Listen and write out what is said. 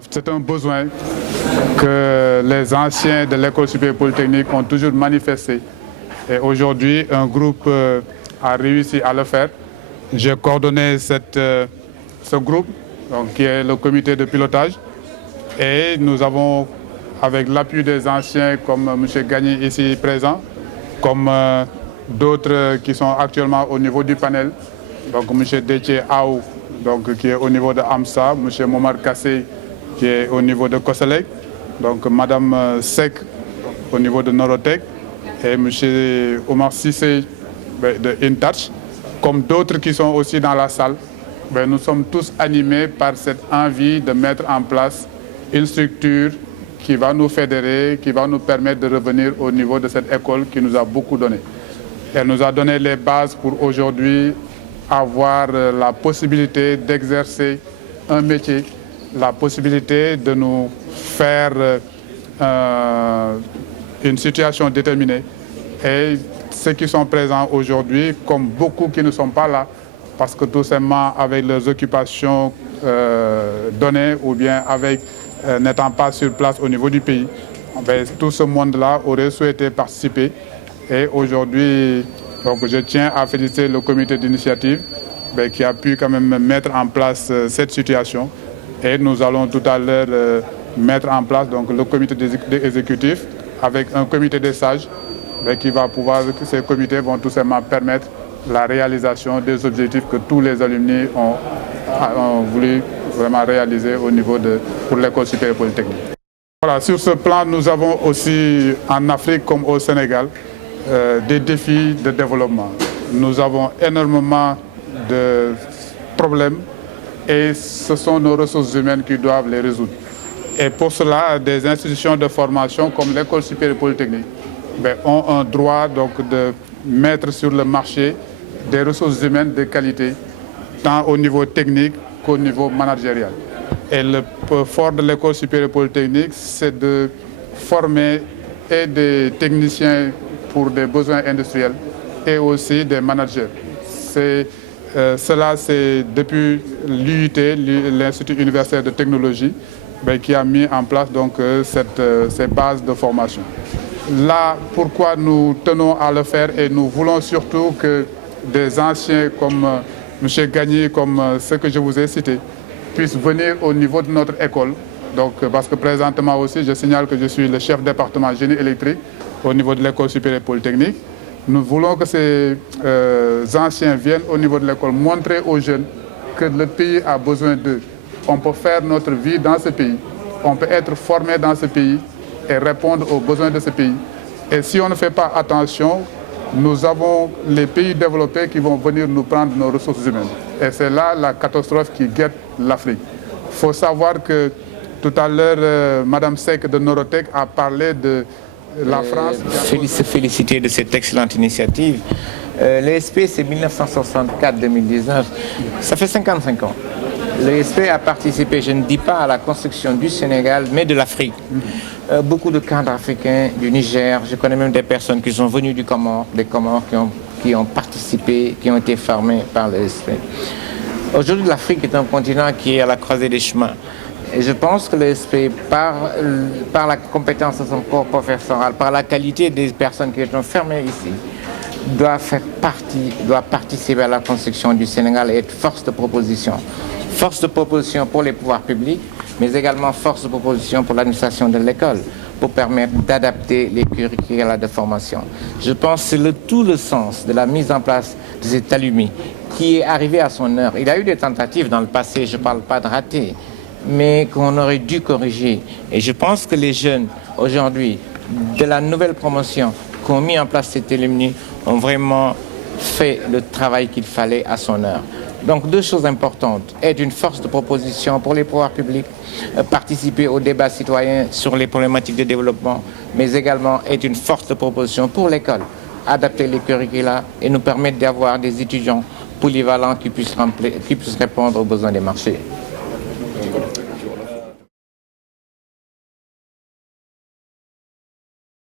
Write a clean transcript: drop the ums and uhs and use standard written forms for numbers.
C'est un besoin que les anciens de l'École supérieure polytechnique ont toujours manifesté. Et aujourd'hui, un groupe a réussi à le faire. J'ai coordonné ce groupe, donc, qui est le comité de pilotage. Et nous avons, avec l'appui des anciens comme M. Gagné ici présent, comme d'autres qui sont actuellement au niveau du panel, donc M. Détié Aou, donc, qui est au niveau de AMSA, M. Momar Kassé, qui est au niveau de Koselec, donc Mme Sek au niveau de Norotech et M. Omar Sissé de InTouch, comme d'autres qui sont aussi dans la salle. Nous sommes tous animés par cette envie de mettre en place une structure qui va nous fédérer, qui va nous permettre de revenir au niveau de cette école qui nous a beaucoup donné. Elle nous a donné les bases pour aujourd'hui avoir la possibilité d'exercer un métier, la possibilité de nous faire une situation déterminée. Et ceux qui sont présents aujourd'hui, comme beaucoup qui ne sont pas là, parce que tout simplement avec leurs occupations données ou bien avec n'étant pas sur place au niveau du pays, tout ce monde-là aurait souhaité participer. Et aujourd'hui, je tiens à féliciter le comité d'initiative qui a pu quand même mettre en place cette situation. Et nous allons tout à l'heure mettre en place donc, le comité exécutif avec un comité des sages qui va pouvoir, ces comités vont tout simplement permettre la réalisation des objectifs que tous les alumni ont voulu vraiment réaliser au niveau pour l'École supérieure polytechnique. Voilà, sur ce plan, nous avons aussi en Afrique comme au Sénégal des défis de développement. Nous avons énormément de problèmes et ce sont nos ressources humaines qui doivent les résoudre. Et pour cela, des institutions de formation comme l'École supérieure polytechnique ont un droit donc, de mettre sur le marché des ressources humaines de qualité, tant au niveau technique qu'au niveau managérial. Et le fort de l'École supérieure polytechnique, c'est de former et des techniciens pour des besoins industriels et aussi des managers. Cela, c'est depuis l'UIT, l'Institut universitaire de technologie, qui a mis en place donc, ces bases de formation. Là, pourquoi nous tenons à le faire et nous voulons surtout que des anciens comme M. Gagné, comme ceux que je vous ai cités, puissent venir au niveau de notre école. Donc, parce que présentement aussi, je signale que je suis le chef département génie électrique au niveau de l'École supérieure polytechnique. Nous voulons que ces anciens viennent au niveau de l'école montrer aux jeunes que le pays a besoin d'eux. On peut faire notre vie dans ce pays, on peut être formé dans ce pays et répondre aux besoins de ce pays. Et si on ne fait pas attention, nous avons les pays développés qui vont venir nous prendre nos ressources humaines. Et c'est là la catastrophe qui guette l'Afrique. Il faut savoir que tout à l'heure, Mme Sek de Norotech a parlé de la France. Se féliciter de cette excellente initiative. L'ESP, c'est 1964-2019. Ça fait 55 ans. L'ESP a participé, je ne dis pas à la construction du Sénégal, mais de l'Afrique. Beaucoup de cadres africains, du Niger, je connais même des personnes qui sont venues des Comores qui ont participé, qui ont été formées par l'ESP. Aujourd'hui, l'Afrique est un continent qui est à la croisée des chemins. Et je pense que l'ESP, par la compétence de son corps professoral, par la qualité des personnes qui sont formées ici, doit participer à la construction du Sénégal et être force de proposition. Force de proposition pour les pouvoirs publics, mais également force de proposition pour l'administration de l'école, pour permettre d'adapter les curricula de formation. Je pense que c'est tout le sens de la mise en place de cet alumni qui est arrivé à son heure. Il y a eu des tentatives dans le passé, je ne parle pas de ratés, mais qu'on aurait dû corriger. Et je pense que les jeunes, aujourd'hui, de la nouvelle promotion, qui ont mis en place cet alumni, ont vraiment fait le travail qu'il fallait à son heure. Donc deux choses importantes, être une force de proposition pour les pouvoirs publics, participer au débat citoyen sur les problématiques de développement, mais également être une force de proposition pour l'école, adapter les curricula et nous permettre d'avoir des étudiants polyvalents qui puissent répondre aux besoins des marchés.